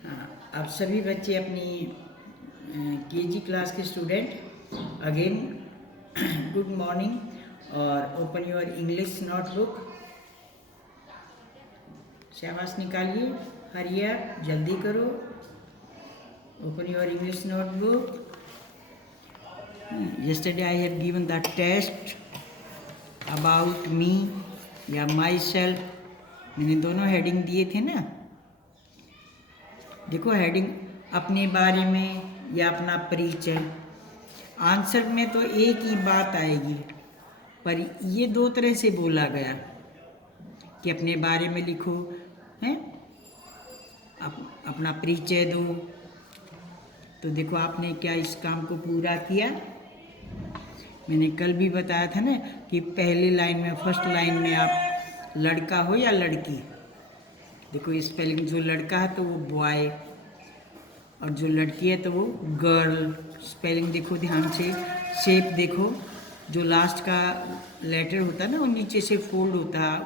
अब सभी बच्चे अपनी केजी क्लास के स्टूडेंट अगेन गुड मॉर्निंग और ओपन योर इंग्लिश नोटबुक। शाबाश निकालिए, हरिया जल्दी करो। Open your English notebook. yesterday I have given the test about me या माई सेल्फ, मैंने दोनों हेडिंग दिए थे ना। देखो हेडिंग अपने बारे में या अपना परिचय। आंसर में तो एक ही बात आएगी, पर ये दो तरह से बोला गया कि अपने बारे में लिखो, हैं, अपना परिचय दो। तो देखो आपने क्या इस काम को पूरा किया। मैंने कल भी बताया था ना कि पहली लाइन में, फर्स्ट लाइन में आप लड़का हो या लड़की। देखो स्पेलिंग, जो लड़का है तो वो बॉय और जो लड़की है तो वो गर्ल। स्पेलिंग देखो ध्यान से, शेप देखो, जो लास्ट का लेटर होता है ना वो नीचे से फोल्ड होता है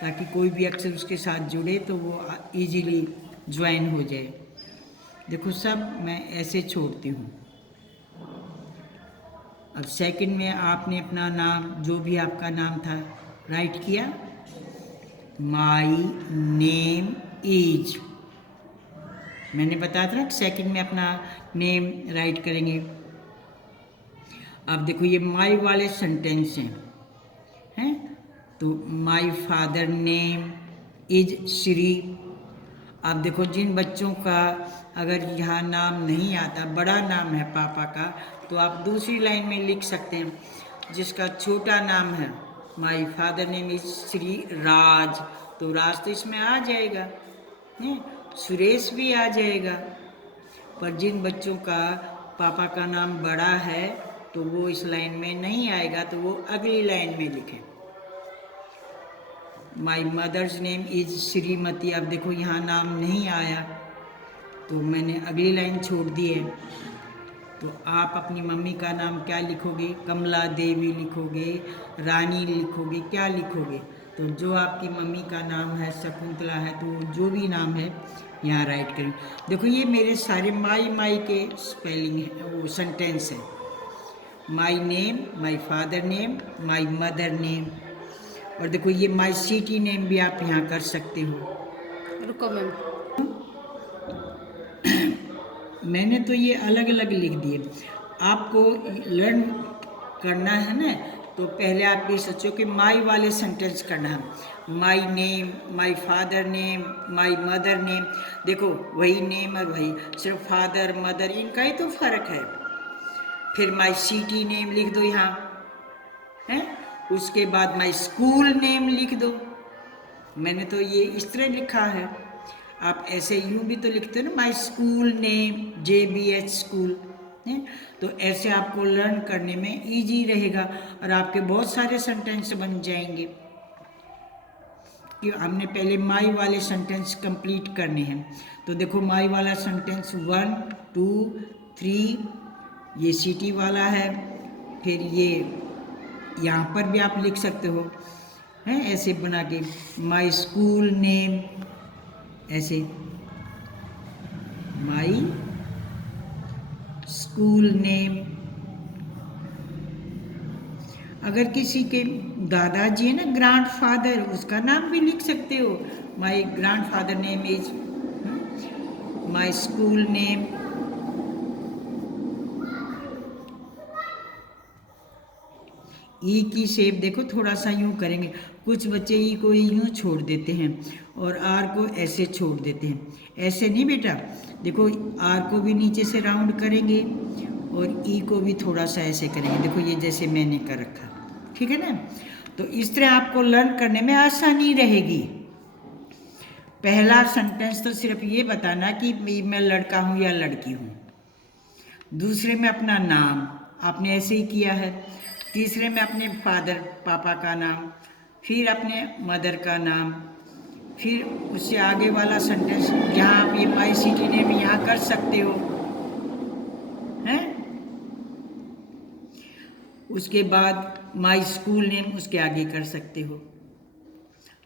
ताकि कोई भी अक्षर उसके साथ जुड़े तो वो इजीली ज्वाइन हो जाए। देखो सब मैं ऐसे छोड़ती हूँ। अब सेकंड में आपने अपना नाम, जो भी आपका नाम था, राइट किया। माई नेम इज, मैंने बताया था ना सेकंड में अपना नेम राइट करेंगे। अब देखो ये माई वाले सेंटेंस हैं, तो माई फादर नेम इज श्री। अब देखो जिन बच्चों का अगर यहाँ नाम नहीं आता, बड़ा नाम है पापा का, तो आप दूसरी लाइन में लिख सकते हैं। जिसका छोटा नाम है, my father name is Shri Raj, तो राज तो इसमें आ जाएगा, सुरेश भी आ जाएगा। पर जिन बच्चों का पापा का नाम बड़ा है तो वो इस लाइन में नहीं आएगा, तो वो अगली लाइन में लिखें। My mother's name is Shrimati. अब देखो यहाँ नाम नहीं आया तो मैंने अगली लाइन छोड़ दी है। तो आप अपनी मम्मी का नाम क्या लिखोगे? कमला देवी लिखोगे, रानी लिखोगे, क्या लिखोगे? तो जो आपकी मम्मी का नाम है, शकुंतला है, तो जो भी नाम है यहाँ राइट करें। देखो ये मेरे सारे माई के स्पेलिंग है, वो सेंटेंस है। My name, my father name, my mother name. और देखो ये माई सिटी नेम भी आप यहाँ कर सकते हो। रुको मैम, मैंने तो ये अलग अलग लिख दिए। आपको लर्न करना है ना, तो पहले आप ये सोचो कि माई वाले सेंटेंस करना है। My name, my father name, my mother name. देखो वही नेम और वही, सिर्फ फादर मदर इनका ही तो फर्क है। फिर माई सिटी नेम लिख दो यहाँ, है। उसके बाद माई स्कूल नेम लिख दो। मैंने तो ये इस तरह लिखा है, आप ऐसे यूं भी तो लिखते हो ना, माई स्कूल नेम JBH स्कूल है। तो ऐसे आपको लर्न करने में इजी रहेगा और आपके बहुत सारे सेंटेंस बन जाएंगे। कि हमने पहले माई वाले सेंटेंस कंप्लीट करने हैं। तो देखो माई वाला सेंटेंस 1 2 3, ये सिटी वाला है। फिर ये यहाँ पर भी आप लिख सकते हो, हैं, ऐसे बना के। माई स्कूल नेम, ऐसे माई स्कूल नेम। अगर किसी के दादाजी है ना, ग्रैंड फादर, उसका नाम भी लिख सकते हो। My grand father name is, my school name. E की शेप देखो, थोड़ा सा यूं करेंगे। कुछ बच्चे ई को यूं छोड़ देते हैं और आर को ऐसे छोड़ देते हैं। ऐसे नहीं बेटा, देखो आर को भी नीचे से राउंड करेंगे और ई को भी थोड़ा सा ऐसे करेंगे। देखो ये जैसे मैंने कर रखा, ठीक है ना। तो इस तरह आपको लर्न करने में आसानी रहेगी। पहला सेंटेंस तो सिर्फ ये बताना कि मैं लड़का हूँ या लड़की हूँ। दूसरे में अपना नाम आपने ऐसे ही किया है। तीसरे में अपने फादर, पापा का नाम, फिर अपने मदर का नाम, फिर उससे आगे वाला सेंटेंस जहाँ आप ये माई सिटी नेम यहाँ कर सकते हो, हैं। उसके बाद माई स्कूल नेम उसके आगे कर सकते हो।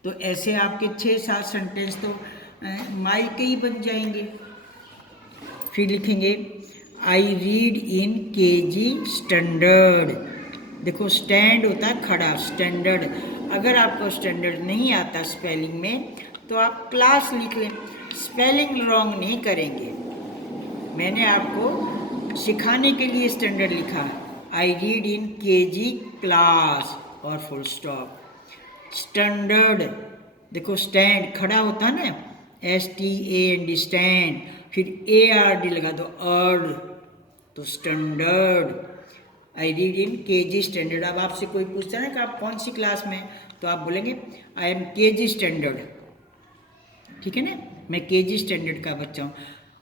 तो ऐसे आपके 6-7 सेंटेंस तो माई के ही बन जाएंगे। फिर लिखेंगे I read in KG standard. देखो स्टैंड होता है खड़ा, स्टैंडर्ड। अगर आपको स्टैंडर्ड नहीं आता स्पेलिंग में तो आप क्लास लिख लें, स्पेलिंग रॉन्ग नहीं करेंगे। मैंने आपको सिखाने के लिए स्टैंडर्ड लिखा है, I read in KG class और फुल स्टॉप। स्टैंडर्ड देखो स्टैंड खड़ा होता है ना, STAND स्टैंड, फिर ARD लगा दो अर्ड, तो standard. I read in KG standard. अब आपसे कोई पूछता है ना कि आप कौन सी क्लास में, तो आप बोलेंगे आई एम केजी स्टैंडर्ड। ठीक है ना, मैं केजी स्टैंडर्ड का बच्चा हूँ।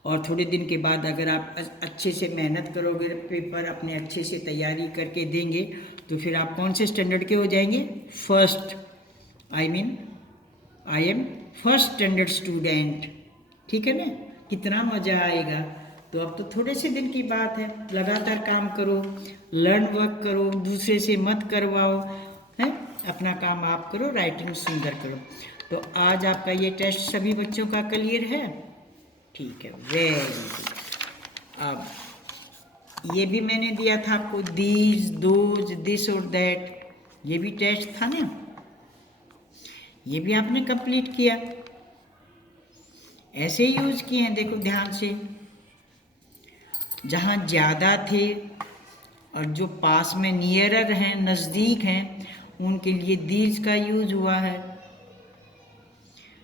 और थोड़े दिन के बाद अगर आप अच्छे से मेहनत करोगे, पेपर अपने अच्छे से तैयारी करके देंगे, तो फिर आप कौन से स्टैंडर्ड के हो जाएंगे, first. I am first standard student. ठीक है ना, कितना मज़ा आएगा। तो अब तो थोड़े से दिन की बात है, लगातार काम करो, लर्न वर्क करो, दूसरे से मत करवाओ, है अपना काम आप करो, राइटिंग सुंदर करो। तो आज आपका ये टेस्ट सभी बच्चों का क्लियर है? ठीक है, वेरी गुड। अब ये भी मैंने दिया था आपको, दीज, दोज, दिस और दैट, ये भी टेस्ट था ना, ये भी आपने कंप्लीट किया, ऐसे यूज किए हैं। देखो ध्यान से, जहाँ ज़्यादा थे और जो पास में नियरर हैं, नज़दीक हैं, उनके लिए दीज का यूज हुआ है।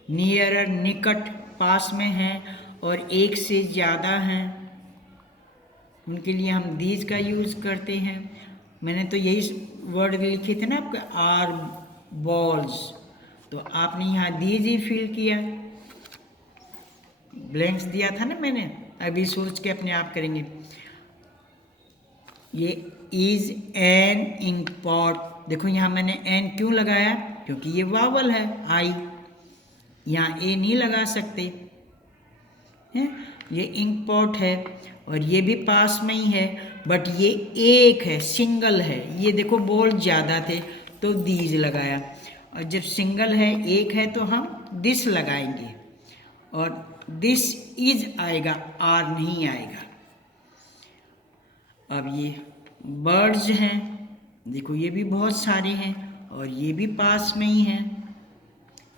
नियरर निकट, पास में हैं और एक से ज़्यादा हैं, उनके लिए हम दीज का यूज करते हैं। मैंने तो यही वर्ड लिखे थे ना आपके, आर बॉल्स, तो आपने यहाँ दीज ही फिल किया, ब्लैंक्स दिया था ना मैंने। अभी सोच के अपने आप करेंगे। ये इज एन इंक पॉट, देखो यहाँ मैंने एन क्यों लगाया, क्योंकि ये वावल है आई, यहाँ ए नहीं लगा सकते हैं। ये इंक पॉट है और ये भी पास में ही है, बट ये एक है, सिंगल है। ये देखो बॉल ज़्यादा थे तो दीज लगाया, और जब सिंगल है, एक है, तो हम दिस लगाएंगे, और दिस इज आएगा, आर नहीं आएगा। अब ये बर्ड्स हैं, देखो ये भी बहुत सारे हैं और ये भी पास में ही हैं,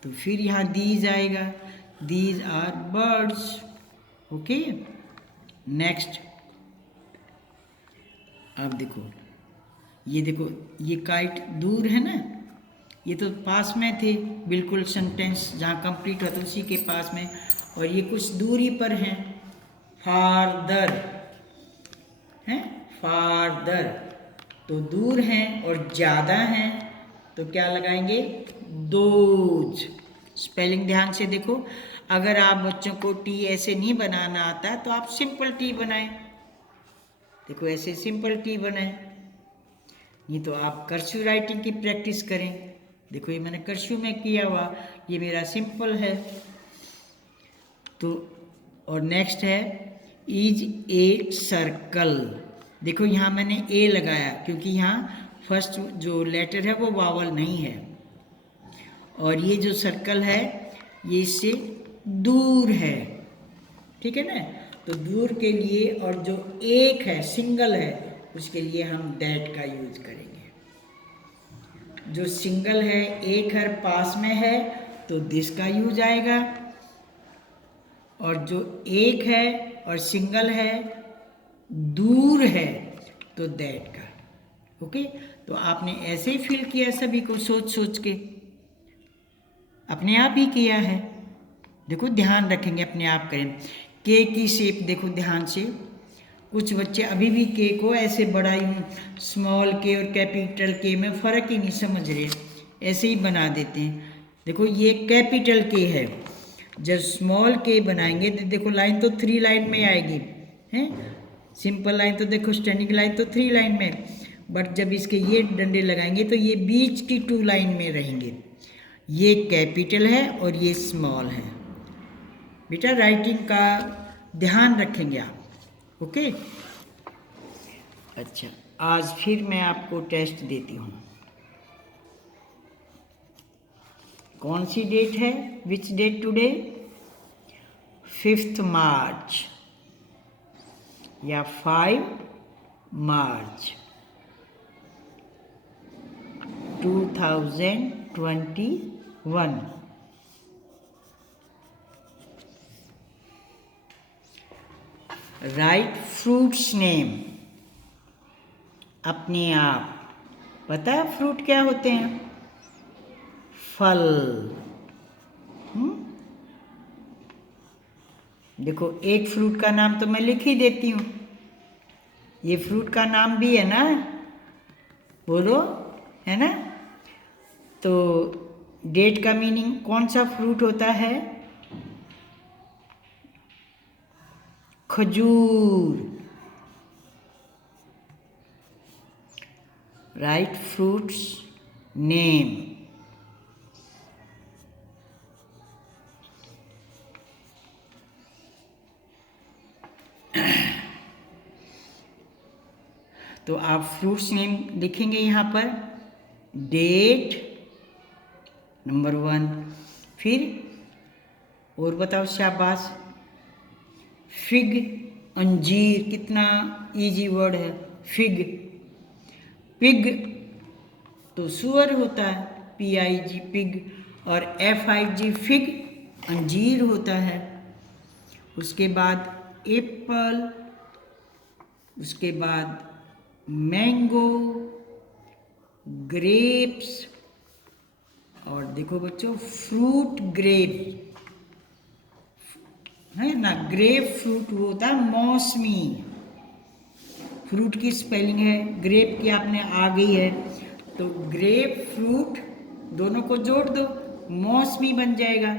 तो फिर यहाँ दीज आएगा, these are birds. Okay, next. अब देखो ये काइट दूर है ना, ये तो पास में थे, बिल्कुल सेंटेंस जहाँ कंप्लीट होता है उसी के पास में, और ये कुछ दूरी पर हैं, फारदर हैं, फारदर, तो दूर हैं और ज़्यादा हैं, तो क्या लगाएंगे, दोज। स्पेलिंग ध्यान से देखो, अगर आप बच्चों को टी ऐसे नहीं बनाना आता तो आप सिंपल टी बनाएं, देखो ऐसे सिंपल टी बनाएं, नहीं तो आप कर्सिव राइटिंग की प्रैक्टिस करें। देखो ये मैंने कर्सिव में किया हुआ, ये मेरा सिंपल है। तो और नेक्स्ट है इज ए सर्कल, देखो यहाँ मैंने ए लगाया क्योंकि यहाँ फर्स्ट जो लेटर है वो वावल नहीं है, और ये जो सर्कल है ये इससे दूर है। ठीक है ना, तो दूर के लिए, और जो एक है, सिंगल है, उसके लिए हम दैट का यूज करेंगे। जो सिंगल है, एक है, पास में है, तो दिस का यूज आएगा, और जो एक है और सिंगल है, दूर है, तो दैट का। ओके, तो आपने ऐसे ही फील किया, सभी को सोच सोच के अपने आप ही किया है। देखो ध्यान रखेंगे, अपने आप करें। के की शेप देखो ध्यान से, कुछ बच्चे अभी भी के को ऐसे बड़ा ही, स्मॉल के और कैपिटल के में फ़र्क ही नहीं समझ रहे, ऐसे ही बना देते हैं। देखो ये कैपिटल के है, जब स्मॉल के बनाएंगे तो देखो लाइन तो 3 लाइन में आएगी, हैं, सिंपल लाइन तो देखो, स्टैंडिंग लाइन तो 3 लाइन में, बट जब इसके ये डंडे लगाएंगे तो ये बीच की 2 लाइन में रहेंगे। ये कैपिटल है और ये स्मॉल है। बेटा राइटिंग का ध्यान रखेंगे आप। ओके, अच्छा, आज फिर मैं आपको टेस्ट देती हूँ। कौन सी डेट है, विच डेट टुडे, 5th मार्च या 5 मार्च 2021। राइट फ्रूट्स नेम अपने आप। पता है फ्रूट क्या होते हैं? फल। देखो एक फ्रूट का नाम तो मैं लिख ही देती हूँ। ये फ्रूट का नाम भी है ना, बोलो, है ना? तो डेट का मीनिंग कौन सा फ्रूट होता है? खजूर। Right fruits name. तो आप फ्रूट्स नेम लिखेंगे यहाँ पर। डेट नंबर 1, फिर और बताओ, शाबाश। फिग, अंजीर, कितना इजी वर्ड है फिग। पिग तो सुअर होता है, PIG पिग, और FIG फिग अंजीर होता है। उसके बाद एप्पल, उसके बाद मैंगो, ग्रेप्स, और देखो बच्चों फ्रूट ग्रेप है ना। ग्रेप फ्रूट वो होता है मौसमी। फ्रूट की स्पेलिंग है, ग्रेप की आपने आ गई है, तो ग्रेप फ्रूट दोनों को जोड़ दो, मौसमी बन जाएगा।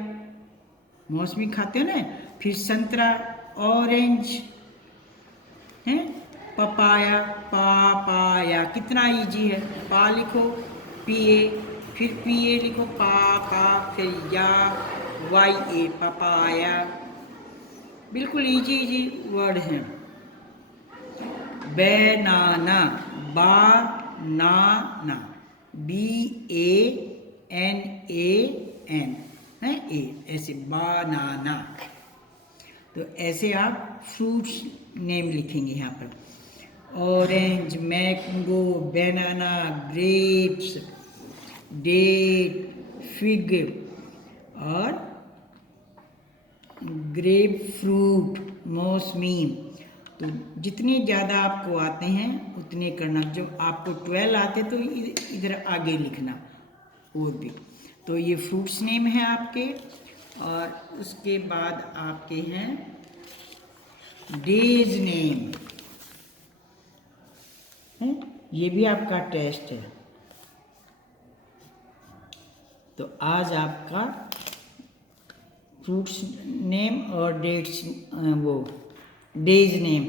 मौसमी खाते हो ना। फिर संतरा, ऑरेंज है, पपाया, पापाया, कितना इजी है। पा लिखो, PA, फिर PA लिखो, पा, फिर या, YA, पपाया। बिल्कुल इजी इजी वर्ड हैं। बनाना, बनाना, BANAN है, ए, ऐसे बनाना। तो ऐसे आप फ्रूट्स नेम लिखेंगे यहाँ पर। ऑरेंज, मैंगो, बनाना, ग्रेप्स, डेट, फिग और ग्रेप फ्रूट, मौसमी। तो जितने ज़्यादा आपको आते हैं उतने करना। जब आपको 12 आते तो इधर आगे लिखना और भी। तो ये फ्रूट्स नेम है आपके। और उसके बाद आपके हैं डेज नेम है, ये भी आपका टेस्ट है। तो आज आपका फ्रूट्स नेम और डेट्स, वो days name.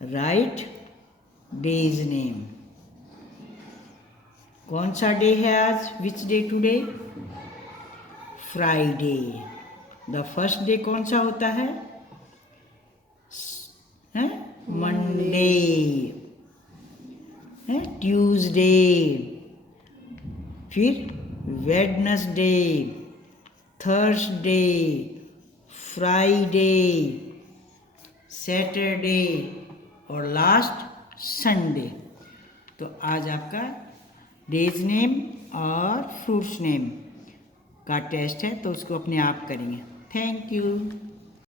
Right days name. कौन सा डे है आज? Which day today? Friday. The first day कौन सा होता है? मंडे है, ट्यूसडे, फिर वेडनेसडे, थर्सडे, फ्राइडे, सैटरडे और लास्ट संडे। तो आज आपका डेज नेम और फ्रूट्स नेम का टेस्ट है, तो उसको अपने आप करेंगे। Thank you.